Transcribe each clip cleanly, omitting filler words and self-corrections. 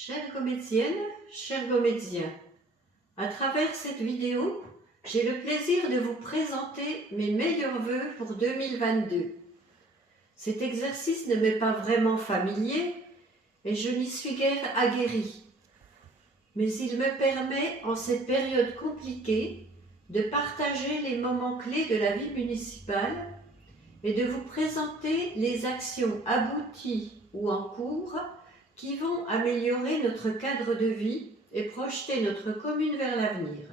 Chères comédiennes, chers comédiens, à travers cette vidéo, j'ai le plaisir de vous présenter mes meilleurs vœux pour 2022. Cet exercice ne m'est pas vraiment familier et je n'y suis guère aguerrie. Mais il me permet, en cette période compliquée, de partager les moments clés de la vie municipale et de vous présenter les actions abouties ou en cours qui vont améliorer notre cadre de vie et projeter notre commune vers l'avenir.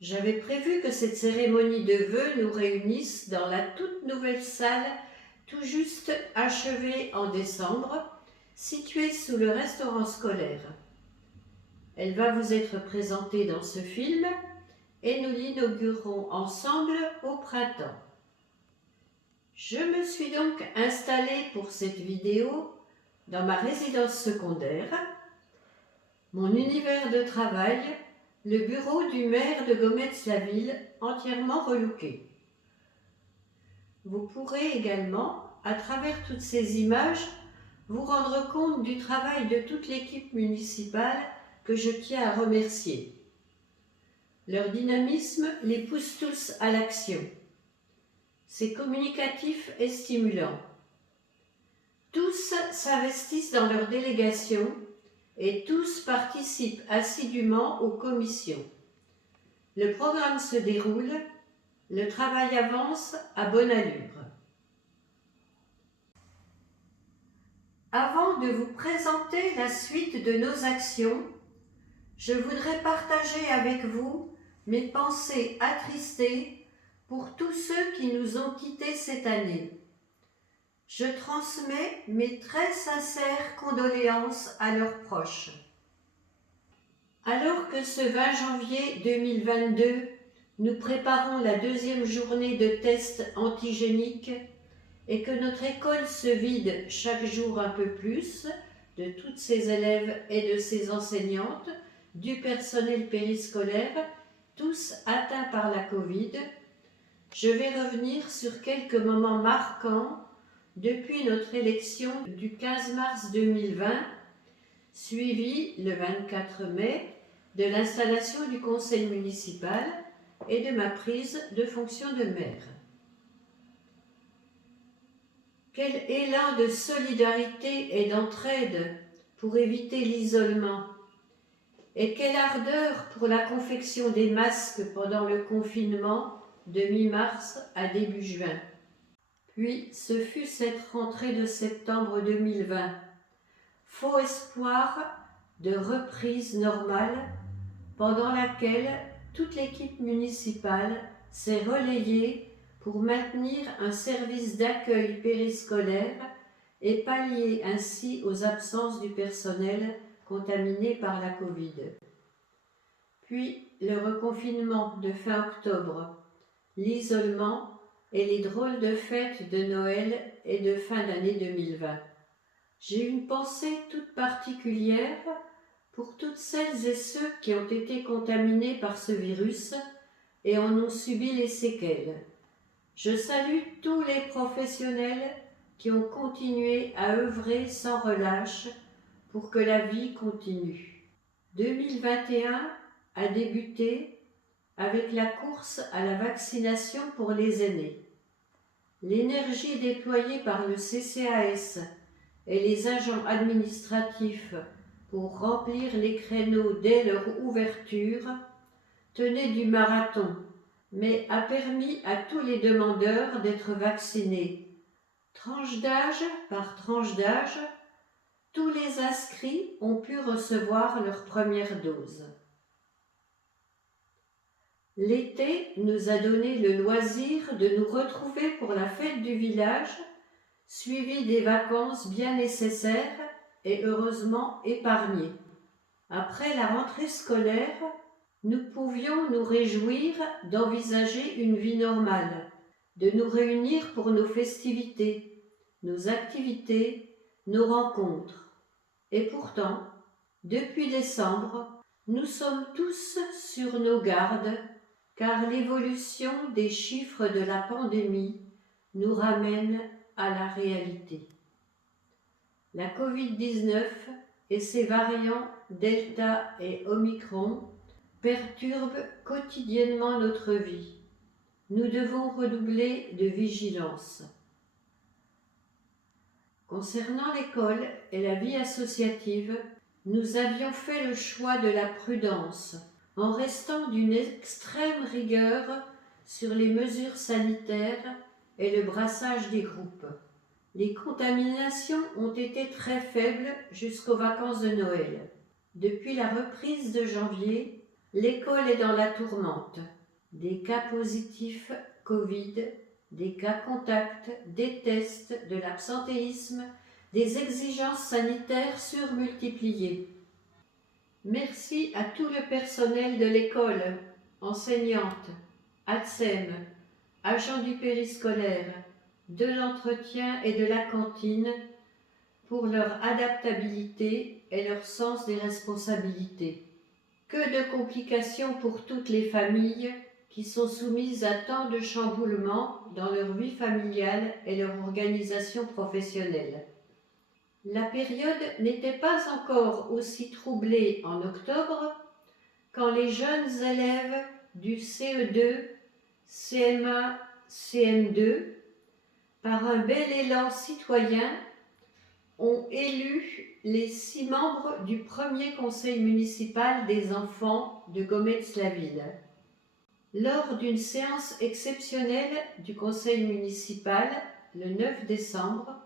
J'avais prévu que cette cérémonie de vœux nous réunisse dans la toute nouvelle salle tout juste achevée en décembre, située sous le restaurant scolaire. Elle va vous être présentée dans ce film et nous l'inaugurerons ensemble au printemps. Je me suis donc installée pour cette vidéo dans ma résidence secondaire, mon univers de travail, le bureau du maire de Gometz-la-Ville, entièrement relooké. Vous pourrez également, à travers toutes ces images, vous rendre compte du travail de toute l'équipe municipale que je tiens à remercier. Leur dynamisme les pousse tous à l'action. C'est communicatif et stimulant. Tous s'investissent dans leur délégation et tous participent assidûment aux commissions. Le programme se déroule, le travail avance à bonne allure. Avant de vous présenter la suite de nos actions, je voudrais partager avec vous mes pensées attristées pour tous ceux qui nous ont quittés cette année. Je transmets mes très sincères condoléances à leurs proches. Alors que ce 20 janvier 2022, nous préparons la deuxième journée de tests antigéniques et que notre école se vide chaque jour un peu plus de toutes ses élèves et de ses enseignantes, du personnel périscolaire, tous atteints par la Covid, je vais revenir sur quelques moments marquants depuis notre élection du 15 mars 2020, suivie le 24 mai de l'installation du conseil municipal et de ma prise de fonction de maire. Quel élan de solidarité et d'entraide pour éviter l'isolement, et quelle ardeur pour la confection des masques pendant le confinement de mi-mars à début juin. Puis ce fut cette rentrée de septembre 2020, faux espoir de reprise normale pendant laquelle toute l'équipe municipale s'est relayée pour maintenir un service d'accueil périscolaire et pallier ainsi aux absences du personnel contaminé par la Covid. Puis le reconfinement de fin octobre, l'isolement et les drôles de fêtes de Noël et de fin d'année 2020. J'ai une pensée toute particulière pour toutes celles et ceux qui ont été contaminés par ce virus et en ont subi les séquelles. Je salue tous les professionnels qui ont continué à œuvrer sans relâche pour que la vie continue. 2021 a débuté avec la course à la vaccination pour les aînés. L'énergie déployée par le CCAS et les agents administratifs pour remplir les créneaux dès leur ouverture tenait du marathon, mais a permis à tous les demandeurs d'être vaccinés. Tranche d'âge par tranche d'âge, tous les inscrits ont pu recevoir leur première dose. L'été nous a donné le loisir de nous retrouver pour la fête du village, suivie des vacances bien nécessaires et heureusement épargnées. Après la rentrée scolaire, nous pouvions nous réjouir d'envisager une vie normale, de nous réunir pour nos festivités, nos activités, nos rencontres. Et pourtant, depuis décembre, nous sommes tous sur nos gardes, car l'évolution des chiffres de la pandémie nous ramène à la réalité. La Covid-19 et ses variants Delta et Omicron perturbent quotidiennement notre vie. Nous devons redoubler de vigilance. Concernant l'école et la vie associative, nous avions fait le choix de la prudence, en restant d'une extrême rigueur sur les mesures sanitaires et le brassage des groupes. Les contaminations ont été très faibles jusqu'aux vacances de Noël. Depuis la reprise de janvier, l'école est dans la tourmente. Des cas positifs Covid, des cas contacts, des tests, de l'absentéisme, des exigences sanitaires surmultipliées. Merci à tout le personnel de l'école, enseignantes, ATSEM, agents du périscolaire, de l'entretien et de la cantine pour leur adaptabilité et leur sens des responsabilités. Que de complications pour toutes les familles qui sont soumises à tant de chamboulements dans leur vie familiale et leur organisation professionnelle. La période n'était pas encore aussi troublée en octobre quand les jeunes élèves du CE2, CM1, CM2, par un bel élan citoyen, ont élu les 6 membres du premier conseil municipal des enfants de Gometz-la-Ville. Lors d'une séance exceptionnelle du conseil municipal le 9 décembre,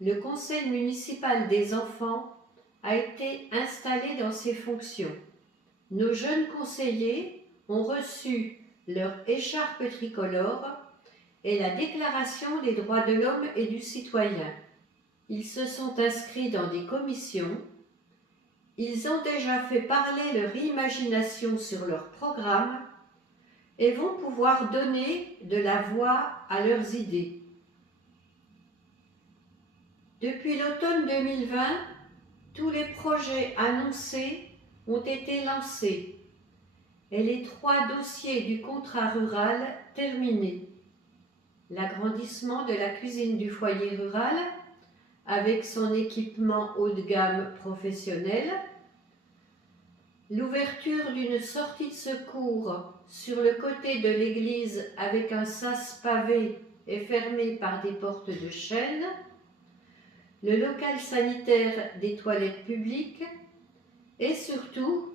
le conseil municipal des enfants a été installé dans ses fonctions. Nos jeunes conseillers ont reçu leur écharpe tricolore et la Déclaration des droits de l'homme et du citoyen. Ils se sont inscrits dans des commissions. Ils ont déjà fait parler leur imagination sur leur programme et vont pouvoir donner de la voix à leurs idées. Depuis l'automne 2020, tous les projets annoncés ont été lancés et les 3 dossiers du contrat rural terminés. L'agrandissement de la cuisine du foyer rural avec son équipement haut de gamme professionnel, l'ouverture d'une sortie de secours sur le côté de l'église avec un sas pavé et fermé par des portes de chêne, le local sanitaire des toilettes publiques et surtout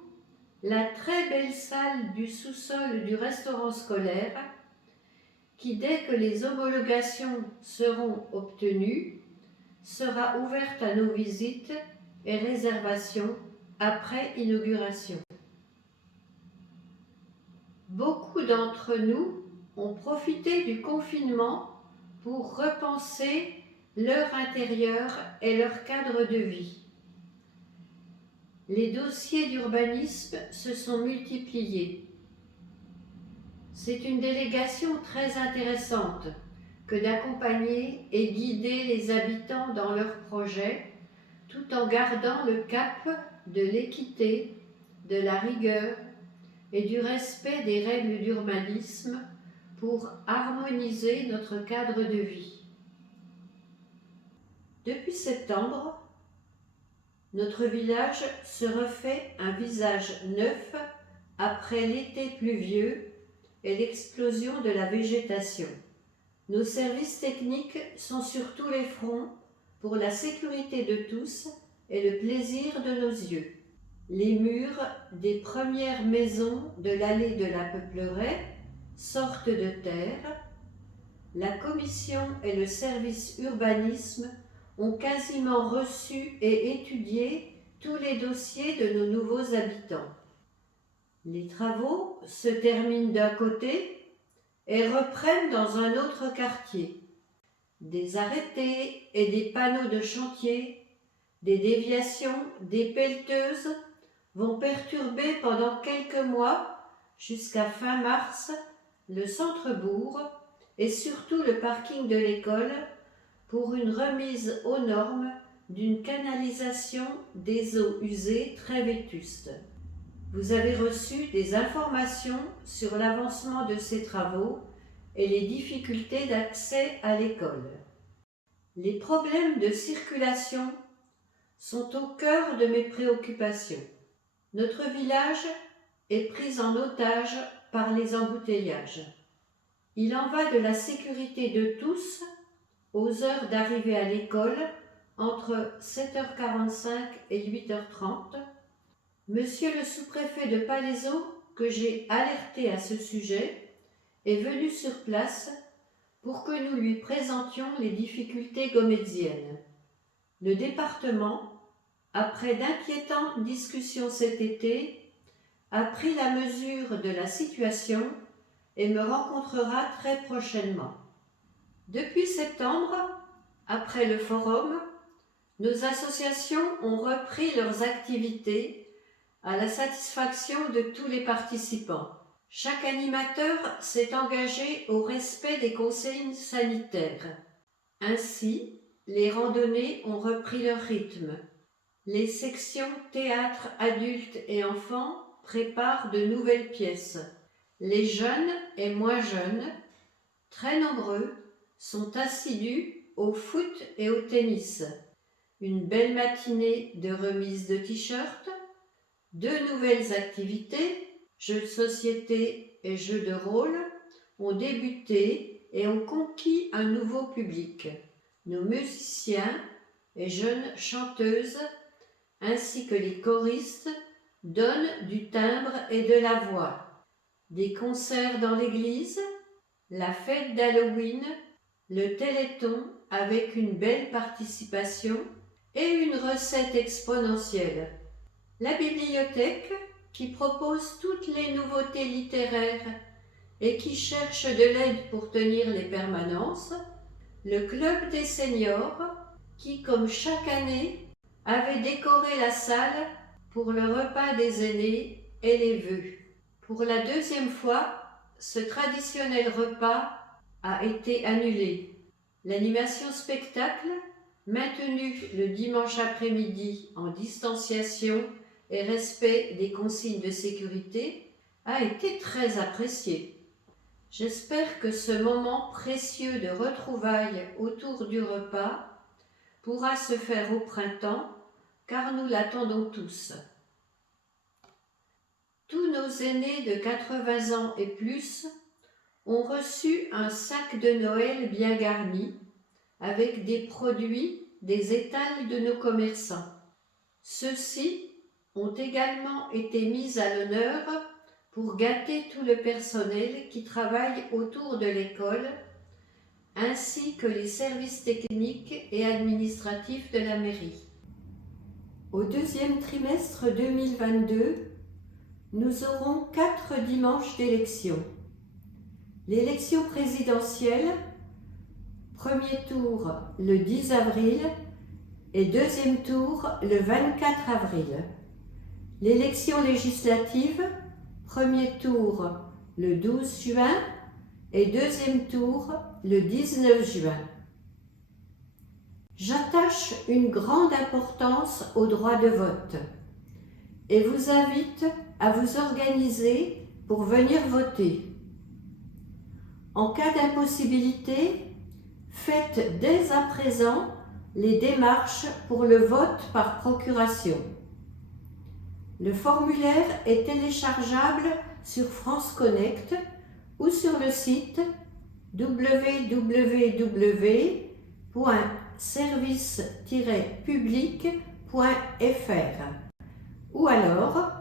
la très belle salle du sous-sol du restaurant scolaire qui, dès que les homologations seront obtenues, sera ouverte à nos visites et réservations après inauguration. Beaucoup d'entre nous ont profité du confinement pour repenser leur intérieur et leur cadre de vie. Les dossiers d'urbanisme se sont multipliés. C'est une délégation très intéressante que d'accompagner et guider les habitants dans leurs projets, tout en gardant le cap de l'équité, de la rigueur et du respect des règles d'urbanisme pour harmoniser notre cadre de vie. Depuis septembre, notre village se refait un visage neuf après l'été pluvieux et l'explosion de la végétation. Nos services techniques sont sur tous les fronts pour la sécurité de tous et le plaisir de nos yeux. Les murs des premières maisons de l'allée de la Peupleraie sortent de terre. La commission et le service urbanisme ont quasiment reçu et étudié tous les dossiers de nos nouveaux habitants. Les travaux se terminent d'un côté et reprennent dans un autre quartier. Des arrêtés et des panneaux de chantier, des déviations, des pelleteuses vont perturber pendant quelques mois, jusqu'à fin mars, le centre-bourg et surtout le parking de l'école pour une remise aux normes d'une canalisation des eaux usées très vétuste. Vous avez reçu des informations sur l'avancement de ces travaux et les difficultés d'accès à l'école. Les problèmes de circulation sont au cœur de mes préoccupations. Notre village est pris en otage par les embouteillages. Il en va de la sécurité de tous aux heures d'arrivée à l'école entre 7h45 et 8h30. Monsieur le sous-préfet de Palaiseau, que j'ai alerté à ce sujet, est venu sur place pour que nous lui présentions les difficultés goméziennes. Le département, après d'inquiétantes discussions cet été, a pris la mesure de la situation et me rencontrera très prochainement. Depuis septembre, après le forum, nos associations ont repris leurs activités à la satisfaction de tous les participants. Chaque animateur s'est engagé au respect des consignes sanitaires. Ainsi, les randonnées ont repris leur rythme. Les sections théâtre, adultes et enfants préparent de nouvelles pièces. Les jeunes et moins jeunes, très nombreux, sont assidus au foot et au tennis. Une belle matinée de remise de t-shirts, 2 nouvelles activités, jeux de société et jeux de rôle, ont débuté et ont conquis un nouveau public. Nos musiciens et jeunes chanteuses, ainsi que les choristes, donnent du timbre et de la voix. Des concerts dans l'église, la fête d'Halloween, le Téléthon avec une belle participation et une recette exponentielle. La bibliothèque qui propose toutes les nouveautés littéraires et qui cherche de l'aide pour tenir les permanences. Le club des seniors qui, comme chaque année, avait décoré la salle pour le repas des aînés et les vœux. Pour la 2e fois, ce traditionnel repas a été annulé. L'animation spectacle, maintenue le dimanche après-midi en distanciation et respect des consignes de sécurité, a été très appréciée. J'espère que ce moment précieux de retrouvailles autour du repas pourra se faire au printemps, car nous l'attendons tous. Tous nos aînés de 80 ans et plus ont reçu un sac de Noël bien garni, avec des produits des étals de nos commerçants. Ceux-ci ont également été mis à l'honneur pour gâter tout le personnel qui travaille autour de l'école, ainsi que les services techniques et administratifs de la mairie. Au 2e trimestre 2022, nous aurons 4 dimanches d'élection. L'élection présidentielle, premier tour le 10 avril et 2e tour le 24 avril. L'élection législative, premier tour le 12 juin et 2e tour le 19 juin. J'attache une grande importance au droit de vote et vous invite à vous organiser pour venir voter. En cas d'impossibilité, faites dès à présent les démarches pour le vote par procuration. Le formulaire est téléchargeable sur France Connect ou sur le site www.service-public.fr ou alors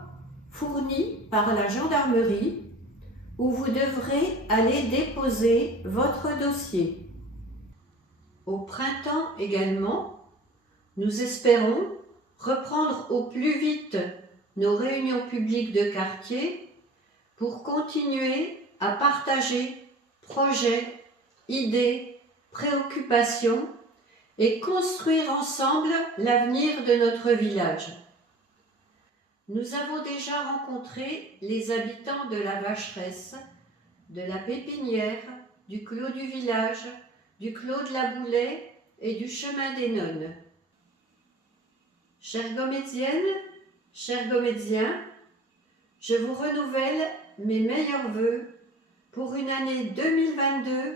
fourni par la gendarmerie où vous devrez aller déposer votre dossier. Au printemps également, nous espérons reprendre au plus vite nos réunions publiques de quartier pour continuer à partager projets, idées, préoccupations et construire ensemble l'avenir de notre village. Nous avons déjà rencontré les habitants de la Vacheresse, de la Pépinière, du Clos du village, du Clos de la Boulée et du Chemin des Nonnes. Chères Goméziennes, chers Goméziens, je vous renouvelle mes meilleurs vœux pour une année 2022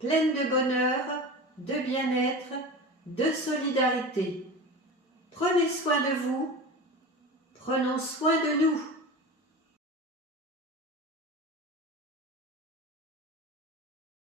pleine de bonheur, de bien-être, de solidarité. Prenez soin de vous, prenons soin de nous.